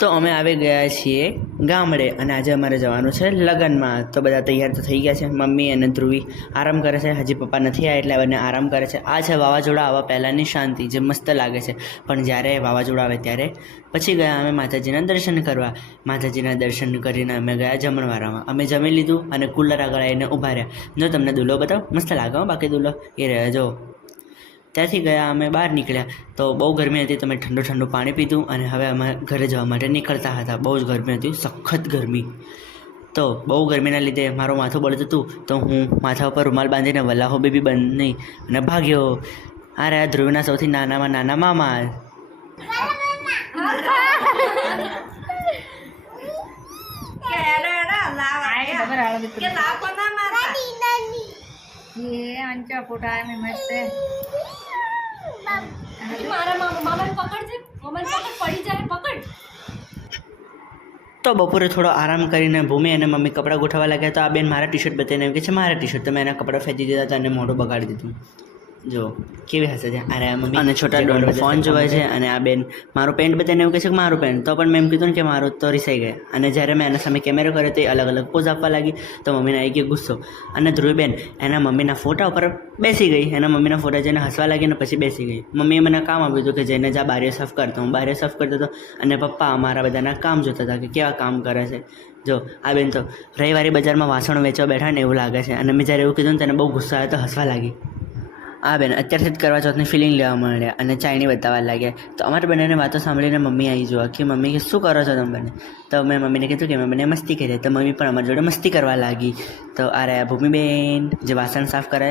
તો અમે આવી ગયા છીએ ગામડે અને આજે અમારે જવાનું છે લગ્નમાં. તો બધા તૈયાર તો થઈ ગયા છે. મમ્મી અને ધ્રુવી આરામ કરે છે, હજી પપ્પા નથી આવ્યા એટલે બંને આરામ કરે છે. આ છે વાવાઝોડા આવવા પહેલાંની શાંતિ, જે મસ્ત લાગે છે. પણ જ્યારે વાવાઝોડા આવે ત્યારે પછી ગયા અમે માતાજીના દર્શન કરવા. માતાજીના દર્શન કરીને અમે ગયા જમણવારામાં. અમે જમી લીધું અને કુલર આગળ આવીને ઊભા રહ્યા. જો તમને દુલ્હો બતાવો, મસ્ત લાગે બાકી દુલ્હો એ રહ્યા જો. ત્યાંથી ગયા અમે બહાર નીકળ્યા તો બહુ ગરમી હતી, તો મેં ઠંડુ પાણી પીધું અને હવે અમે ઘરે જવા માટે નીકળતા હતા. બહુ જ ગરમી હતી, સખત ગરમી. તો બહુ ગરમીના લીધે મારું માથું બળતું હતું, તો હું માથા ઉપર રૂમાલ બાંધીને વલ્લાહો બેબી બની અને ભાગ્યો. આ રહ્યા ધ્રુવના સૌથી નાનામાં નાના મામા. आमच्या फोटा आहे मस्त તો બપોરે થોડો આરામ કરીને ભૂમિ અને મમ્મી કપડાં ગોઠવવા લાગ્યા. તો આ બેન મારા ટી શર્ટ બતાવીને એમ કે છે મારા ટી શર્ટ. તો મેં એના કપડાં ફેંકી દીધા હતા અને મોઢું બગાડી દીધું. જો કેવી હશે છે. અરે મમ્મી અને છોટા ડોન ફોન જોવે છે અને આ બેન મારું પેન્ટ બતાવીને એવું કહે છે કે મારું પેન્ટ. તો પણ મેં એમ કીધું ને કે મારું તો રિસાઈ ગયા. અને જ્યારે મેં એના સામે કેમેરો કર્યો તો એ અલગ અલગ પોઝ આપવા લાગી. તો મમ્મીને આવી ગયો ગુસ્સો અને ધ્રુવીબેન એના મમ્મીના ફોટા ઉપર બેસી ગઈ. એના મમ્મીના ફોટા જઈને હસવા લાગી અને પછી બેસી ગઈ. મમ્મીએ મને કામ આપ્યું હતું કે જઈને જા બારીઓ સાફ કરતો. હું બારીઓ સાફ કરતો હતો અને પપ્પા અમારા બધાના કામ જોતા હતા કે કેવા કામ કરે છે. જો આ બેન તો રવિવારે બજારમાં વાસણ વેચવા બેઠા ને એવું લાગે છે. અને મેં જ્યારે એવું કીધું ને તેને બહુ ગુસ્સો આવ્યો તો હસવા લાગી. આ બેન અત્યારથી જ કરવા ચોથની ફિલિંગ લેવા માંડ્યા અને ચાયની બતાવવા લાગ્યા. તો અમારા બંનેને વાતો સાંભળીને મમ્મી આવી જોવા કે મમ્મી કે શું કરો છો તમે બંને. તો મેં મમ્મીને કીધું કે મેં બંને મસ્તી કરીએ. તો મમ્મી પણ અમારી જોડે મસ્તી કરવા લાગી. તો આ રહ્યા ભૂમિબેન જે વાસણ સાફ કરે,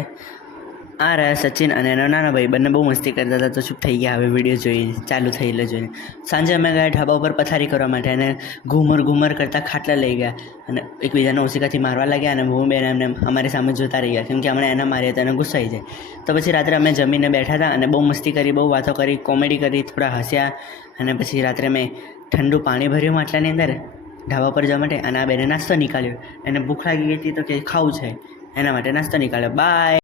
આ રહ્યા સચિન અને એનો નાનો ભાઈ. બંને બહુ મસ્તી કરતા હતા તો ચૂપ થઈ ગયા હવે વિડીયો જોઈને, ચાલુ થયેલો જોઈને. સાંજે અમે ગયા ઢાબા ઉપર પથારી કરવા માટે અને ઘૂમર કરતાં ખાટલા લઈ ગયા અને એકબીજાને ઓશિકાથી મારવા લાગ્યા. અને ભૂમિબેન એમને અમારી સામે જોતા રહી ગયા કેમ કે હમણાં એના મારીએ તો એને ગુસ્સાઈ જાય. તો પછી રાત્રે અમે જમીને બેઠા હતા અને બહુ મસ્તી કરી, બહુ વાતો કરી, કોમેડી કરી, થોડા હસ્યા. અને પછી રાત્રે મેં ઠંડુ પાણી ભર્યું માટલાની અંદર ઢાબા પર જવા માટે. અને આ બેને નાસ્તો નીકાળ્યો. એને ભૂખ લાગી ગઈ હતી તો કે ખાવું છે એના માટે નાસ્તો નીકાળ્યો. બાય.